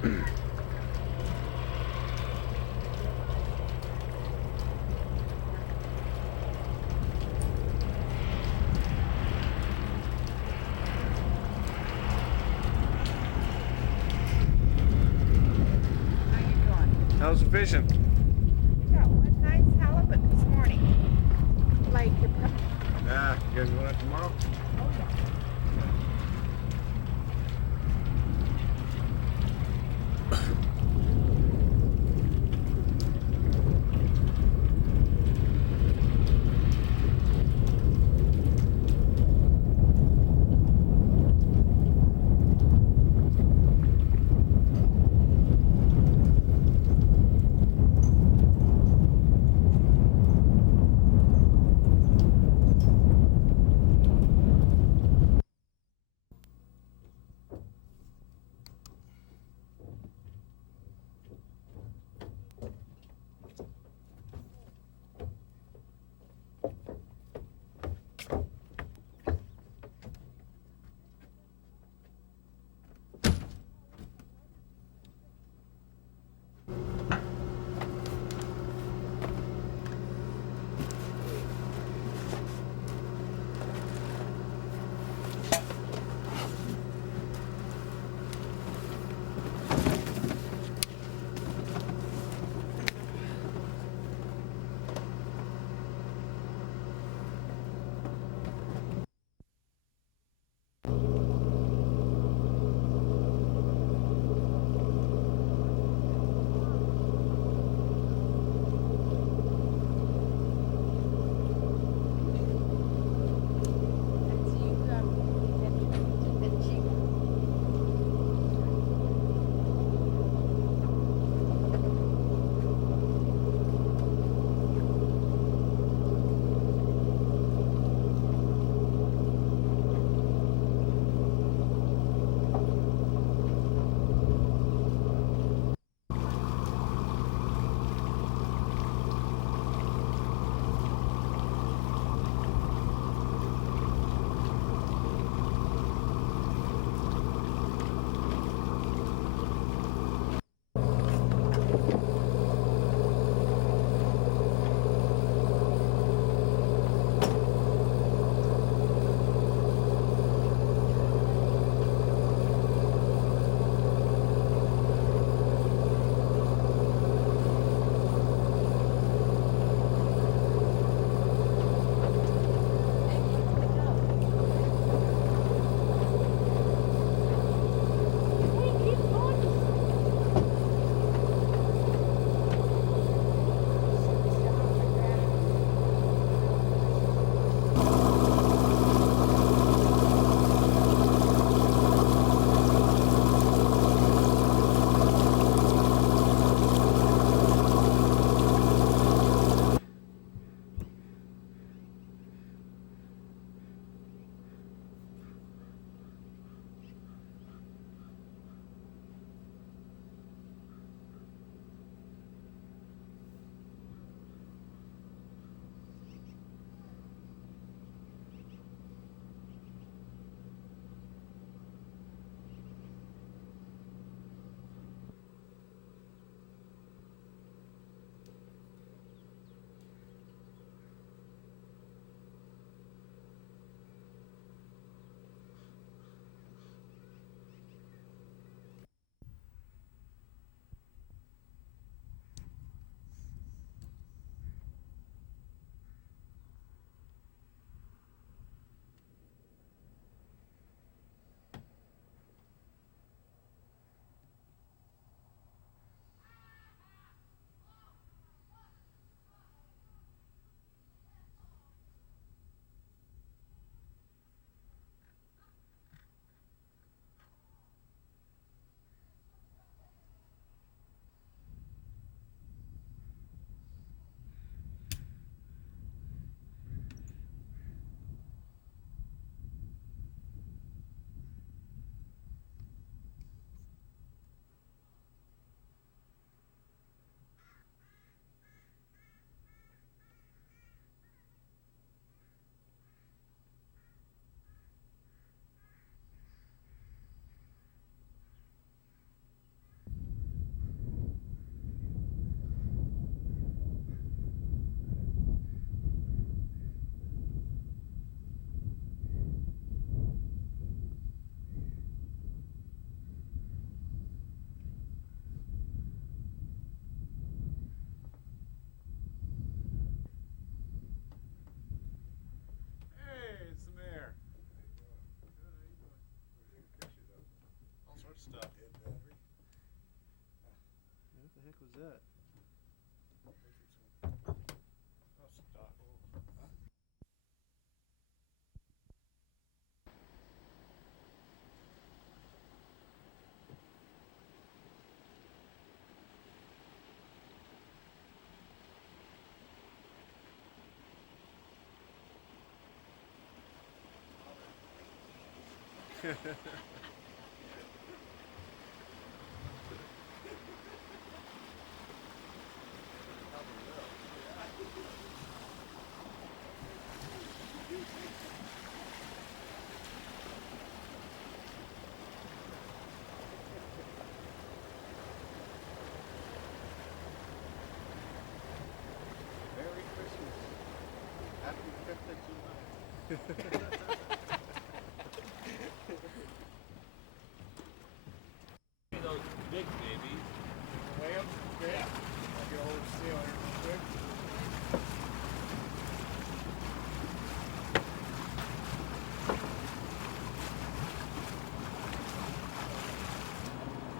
How's the fishing? We got one nice halibut this morning. Like your Yeah, you guys going out tomorrow? oh yeah. heck was that? Merry Christmas. Happy 5th of July. Those big babies. Weigh 'em? Okay. Yeah. I'll get a hold of the steel here real quick.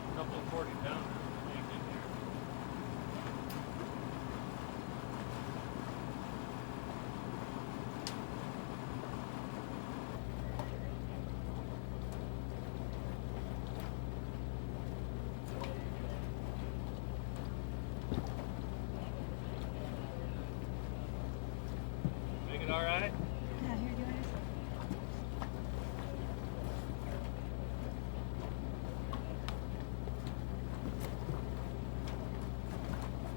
A couple of 40 pounders in here. Make it all right? Yeah, here, doing it.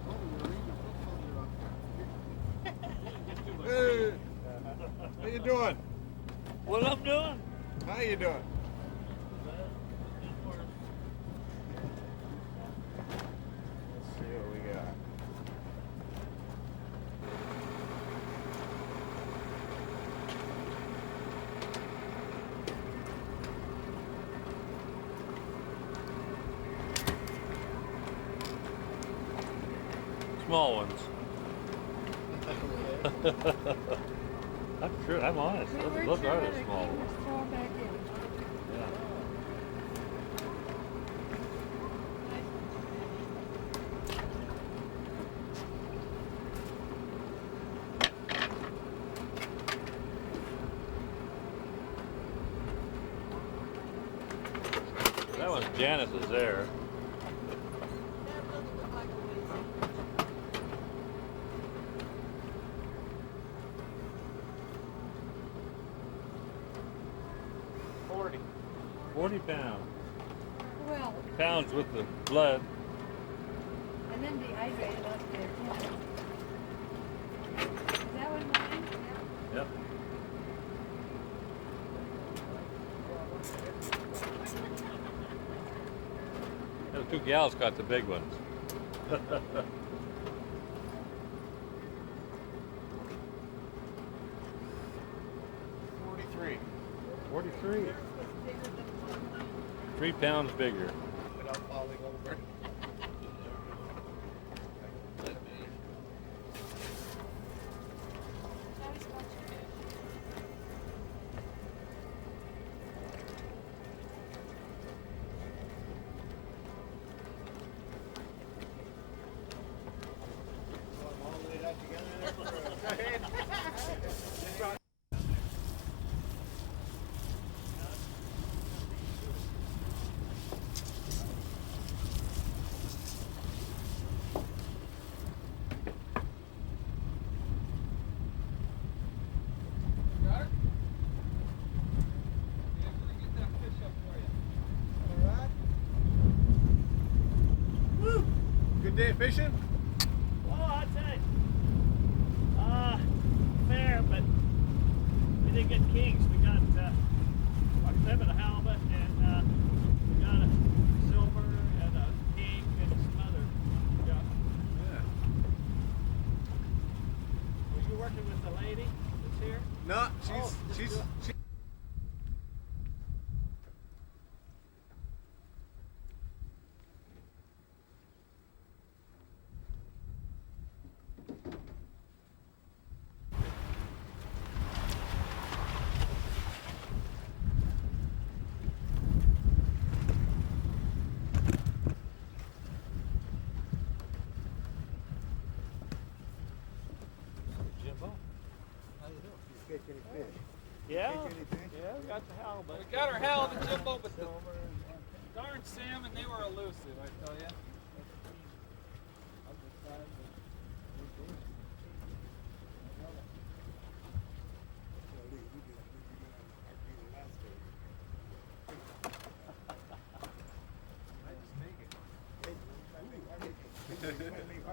Oh, you're reading a book while you're up Hey, how you doing? What I'm doing? How you doing? Let's see what we got. Small ones. there. I'm sure, I'm honest. Those are the small ones. Throw 'em back in. Yeah. That one's Janice's there. That doesn't look like a lazy. 40 pounds. Well, Pounds with the blood. and then dehydrated up there, too. Is that one mine? Yeah. Yep. Those two gals got the big ones. 43. 43. Yours was bigger than mine. 3 pounds bigger. Without falling over. Nice bunch of fish. I'm all laid out together there for a... Go ahead. Alright. Woo! Good day fishing? Well, I'd say, fair, but we didn't get kings. We got like 7 halibut, and we got a silver and a king and some other stuff. Yeah. Were you working with the lady that's here? No, Oh, just she's do it. she,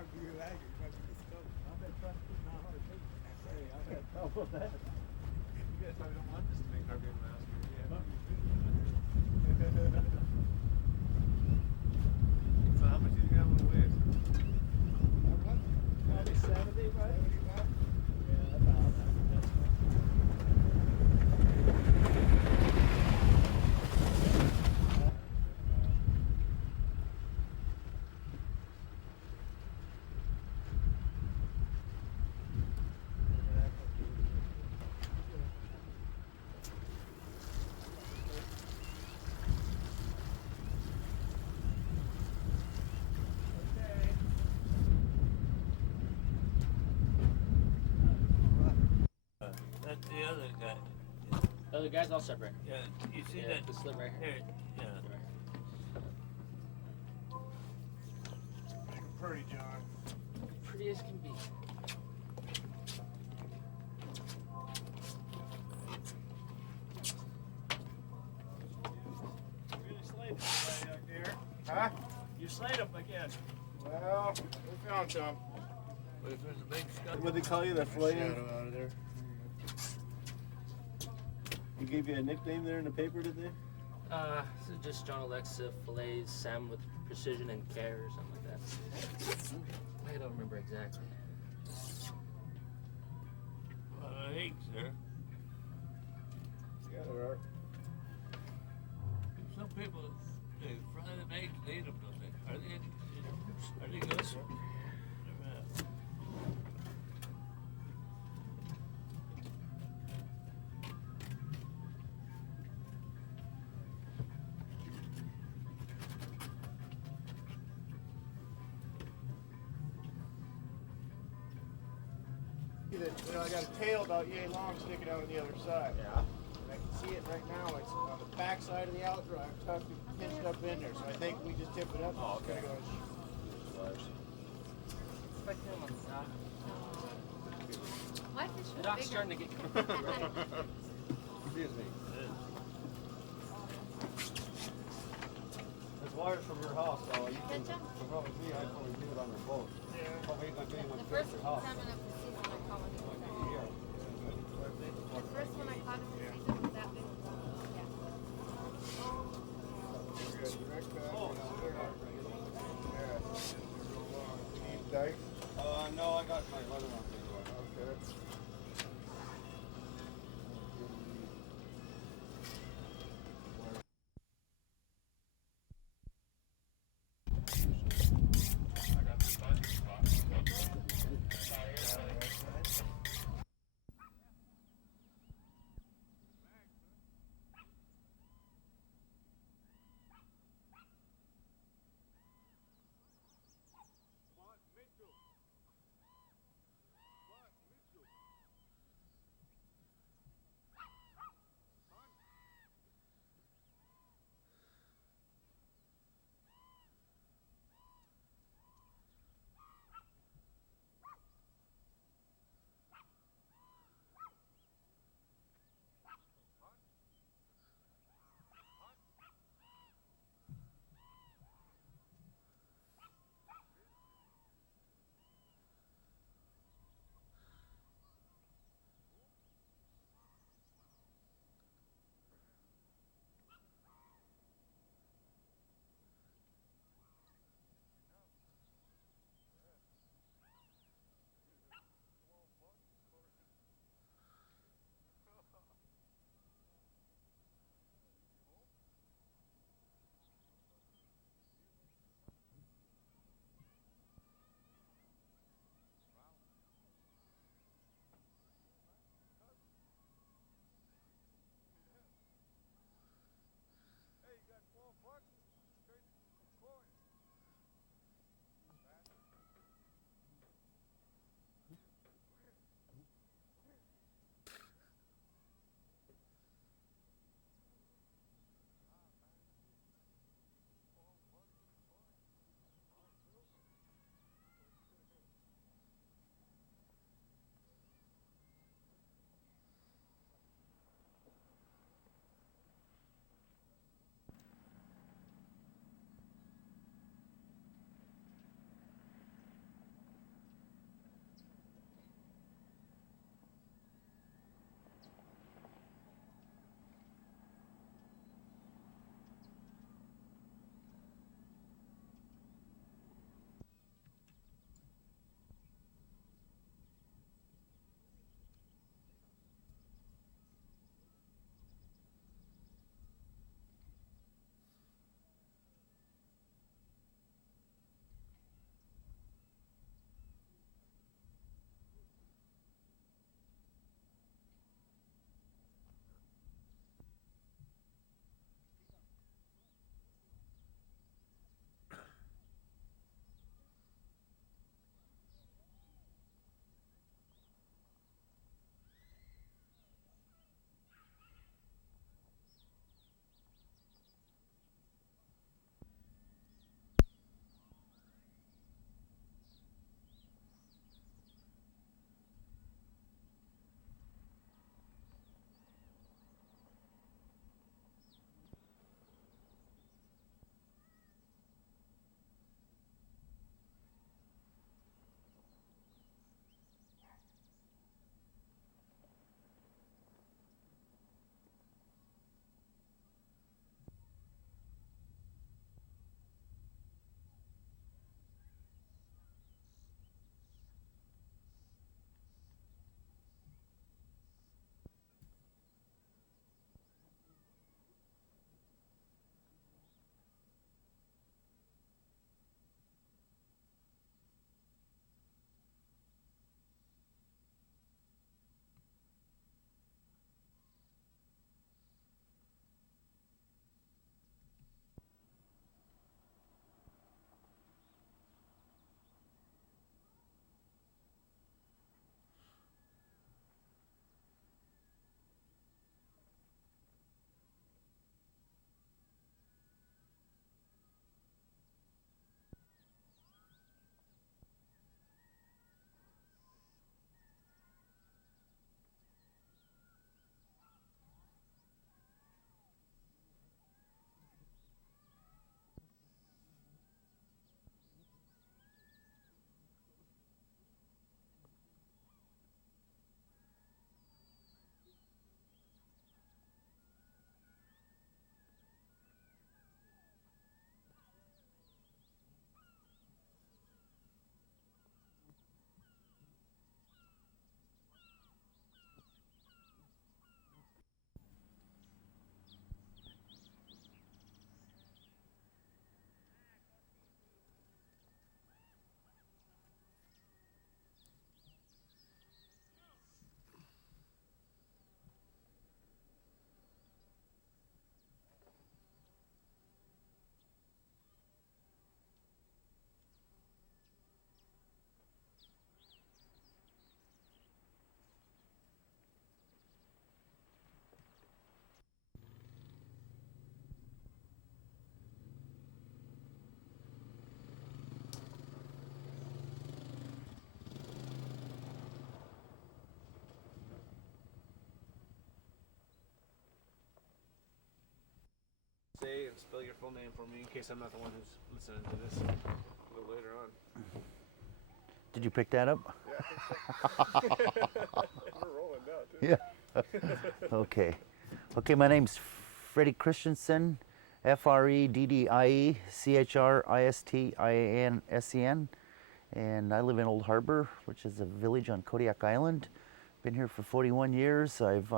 might be a laggard. You might be the scope. I've been trying to keep 900 feet. Hey, I've had trouble with that. You guys probably don't want this to make our game last year. So how much do you got on the waves? Probably 70, right? 75? Yeah, about that. That's That's the other guy. Oh, the guys all separate. Yeah, you see Yeah, that? the slip right here. Here, yeah. Pretty, John. Pretty as can be. really slayed it out there. Huh? You slayed them again. Well, we found some. But if there's a big scuff. What they call you, the fillet? Shadow out of there. He gave you a nickname there in the paper, did they? So just John Alexa fillets, Sam with precision and care or something like that. I don't remember exactly. Eggs there. Yeah, there are. Some people, they fry them eggs and eat them, don't they? Are they good? Yeah. You know, I got a tail about yay long sticking out on the other side. Yeah. I can see it right now. It's on the back side of the outdrive, tucked and pinched up in there. So I think we just tip it up. Oh, okay. It's gonna go. Put him on the dock. My fish The was dock's bigger. starting to get ready. Excuse me. There's wires from your house, so you can Gotcha. probably see. I probably do it on your boat. Yeah. Probably ain't gonna be anyone The to first your one house. salmon of the season, I call it. Here. The first one I caught of the season was that big. Yeah. Good. Direct back. Oh, Yeah. Need dice? No, I got my weather on thing. Okay. and spell your full name for me in case I'm not the one who's listening to this a little later on. Did you pick that up? Yeah, I think so. We're rolling now, too. Yeah. Okay. Okay, my name's Freddie Christiansen, Freddie Christiansen, and I live in Old Harbor, which is a village on Kodiak Island. Been here for 41 years. I've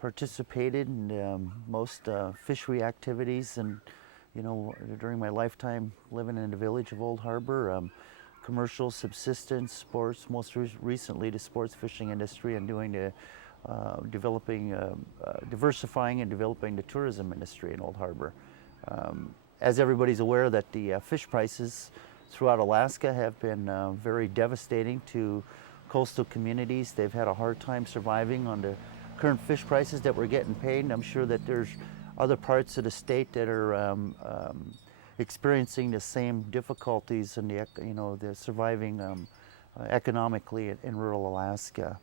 participated in most fishery activities, and during my lifetime living in the village of Old Harbor, commercial, subsistence, sports, most recently the sports fishing industry, and doing the diversifying and developing the tourism industry in Old Harbor. As everybody's aware, that the fish prices throughout Alaska have been very devastating to coastal communities. They've had a hard time surviving on the current fish prices that we're getting paid, and I'm sure that there's other parts of the state that are experiencing the same difficulties in the surviving economically in rural Alaska.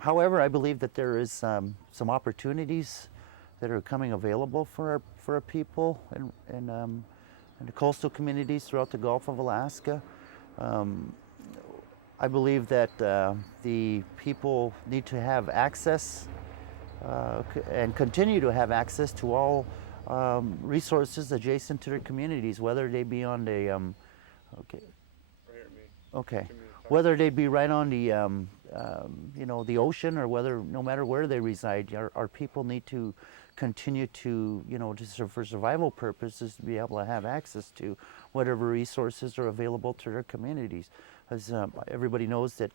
However, I believe that there is some opportunities that are coming available for our people in the coastal communities throughout the Gulf of Alaska. I believe that the people need to have access and continue to have access to all resources adjacent to their communities, whether they be on the whether they be right on the the ocean, or whether no matter where they reside, our people need to continue to for survival purposes to be able to have access to whatever resources are available to their communities. As everybody knows that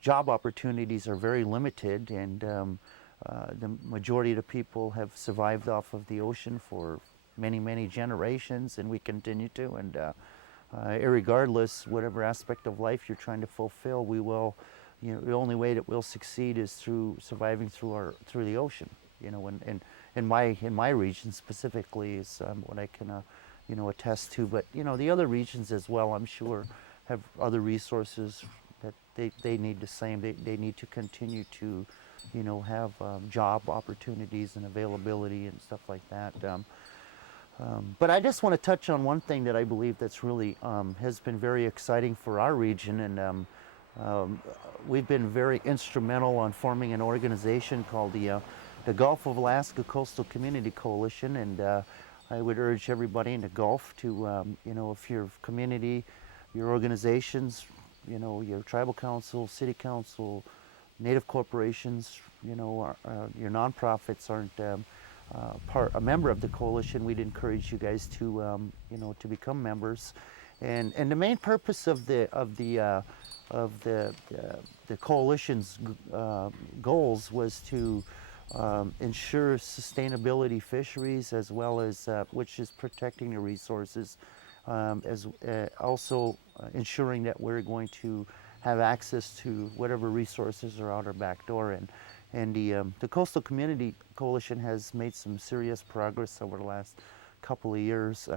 job opportunities are very limited, and the majority of the people have survived off of the ocean for many generations, and we continue to. And irregardless, whatever aspect of life you're trying to fulfill, we will. The only way that we'll succeed is through surviving through the ocean. And in my region specifically is what I can attest to. But the other regions as well, I'm sure, have other resources that they need the same. They need to continue to have job opportunities and availability and stuff like that. But I just want to touch on one thing that I believe that's really has been very exciting for our region, and we've been very instrumental on forming an organization called the Gulf of Alaska Coastal Community Coalition, and I would urge everybody in the Gulf to, if your community, your organizations, your tribal council, city council, native corporations, your nonprofits aren't a member of the coalition, we'd encourage you guys to, to become members. And the main purpose of the coalition's goals was to ensure sustainability fisheries, as well as which is protecting the resources, as also ensuring that we're going to have access to whatever resources are out our back door. And the Coastal Community Coalition has made some serious progress over the last couple of years.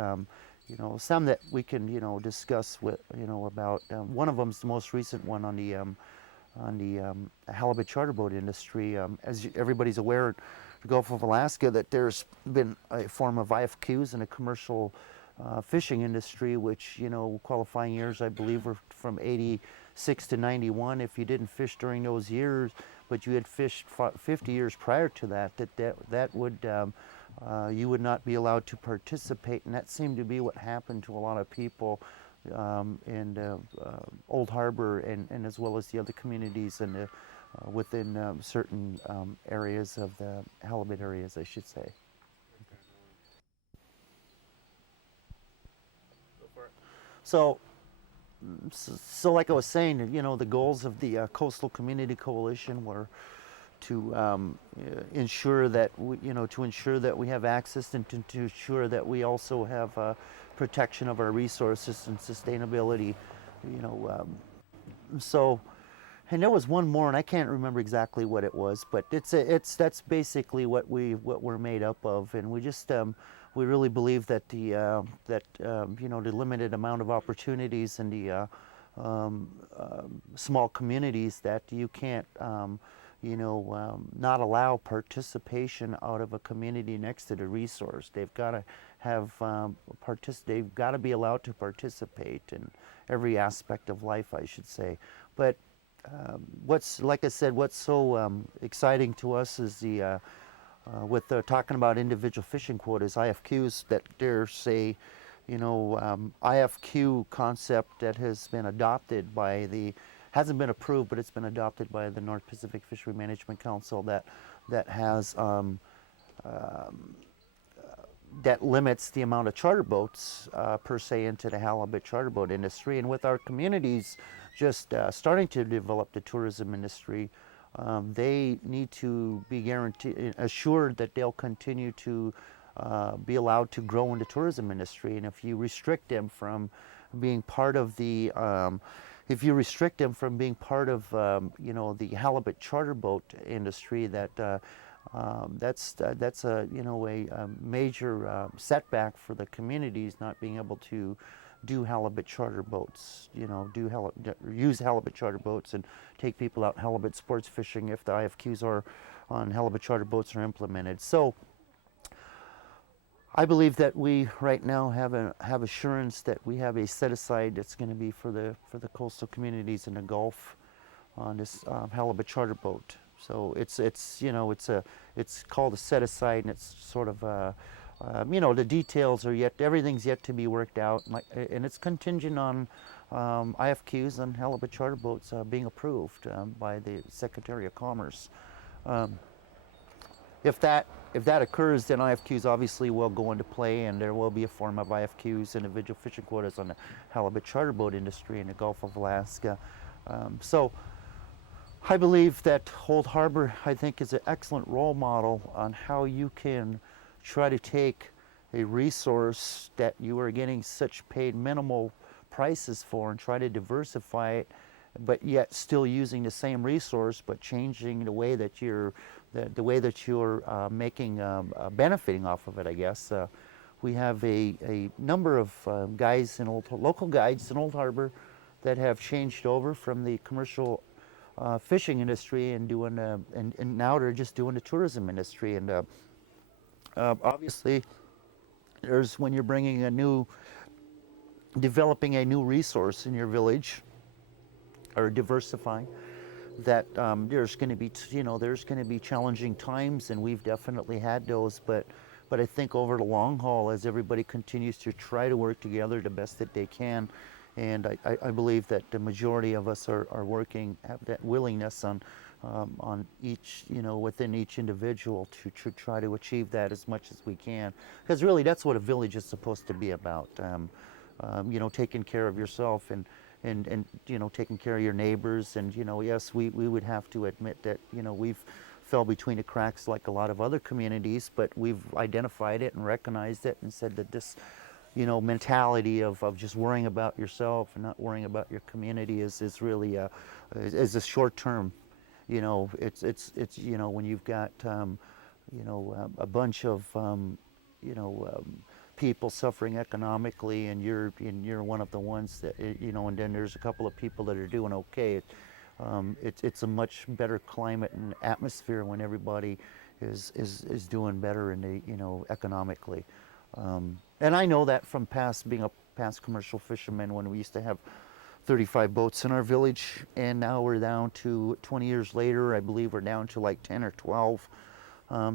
Some that we can discuss with about. One of them's the most recent one on the halibut charter boat industry. As everybody's aware, the Gulf of Alaska, that there's been a form of IFQs in a commercial fishing industry, which qualifying years I believe were from 86 to 91. If you didn't fish during those years, but you had fished 50 years prior to that would you would not be allowed to participate, and that seemed to be what happened to a lot of people in Old Harbor and as well as the other communities and within certain areas of the halibut areas, I should say. Go for it. So like I was saying, the goals of the Coastal Community Coalition were to ensure that we have access, and to ensure that we also have protection of our resources and sustainability. And there was one more, and I can't remember exactly what it was, but that's basically what we're made up of, and we just we really believe that the limited amount of opportunities in the small communities, that you can't not allow participation out of a community next to the resource. They've got to have they've got to be allowed to participate in every aspect of life, I should say. But like I said, what's so exciting to us is the with talking about individual fishing quotas, IFQs, that there's a IFQ concept that has been adopted by hasn't been approved, but it's been adopted by the North Pacific Fishery Management Council that has that limits the amount of charter boats per se into the halibut charter boat industry. And with our communities just starting to develop the tourism industry, they need to be assured that they'll continue to be allowed to grow in the tourism industry. And if you restrict them from being part of the the halibut charter boat industry, that's a a major setback for the communities not being able to do halibut charter boats, use halibut charter boats and take people out halibut sports fishing if the IFQs on halibut charter boats are implemented. So I believe that we right now have assurance that we have a set aside that's going to be for the coastal communities in the Gulf on this halibut charter boat. So it's called a set aside, and it's sort of the details are everything's yet to be worked out, and it's contingent on IFQs and halibut charter boats being approved by the Secretary of Commerce. If that occurs, then IFQs obviously will go into play, and there will be a form of IFQs, individual fishing quotas, on the halibut charter boat industry in the Gulf of Alaska. So I believe that Old Harbor, I think, is an excellent role model on how you can try to take a resource that you are getting such paid minimal prices for and try to diversify it, but yet still using the same resource, but changing the way that you're making benefiting off of it, I guess. We have a number of local guides in Old Harbor that have changed over from the commercial fishing industry and doing and now they're just doing the tourism industry. And obviously, when you're developing a new resource in your village or diversifying, that there's going to be challenging times, and we've definitely had those. But I think over the long haul, as everybody continues to try to work together the best that they can, and I believe that the majority of us are working, have that willingness on each, within each individual to try to achieve that as much as we can, because really that's what a village is supposed to be about. Taking care of yourself and taking care of your neighbors. And yes, we would have to admit that we've fell between the cracks like a lot of other communities, but we've identified it and recognized it and said that this mentality of just worrying about yourself and not worrying about your community is really a short term. It's when you've got a bunch of people suffering economically, and you're one of the ones that and then there's a couple of people that are doing okay. It's a much better climate and atmosphere when everybody is doing better in the economically. And I know that from being a past commercial fisherman, when we used to have 35 boats in our village, and now we're down to 20 years later, I believe we're down to like 10 or 12.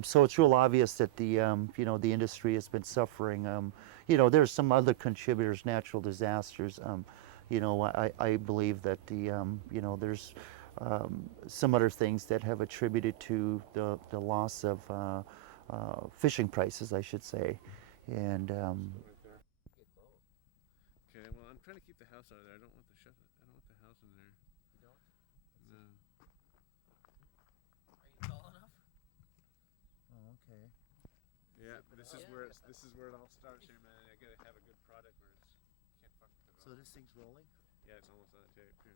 So it's real obvious that the the industry has been suffering. There's some other contributors, natural disasters. I believe that there's some other things that have attributed to the loss of fishing prices, I should say. And Right there. Okay, well, I'm trying to keep the house out of there. I don't want the house in there. You don't? No. Are you tall enough? oh, okay. Yeah, this is where it all starts here, man. I gotta have a good product where can't fuck with it. So this thing's rolling? Yeah, it's almost out of tape too.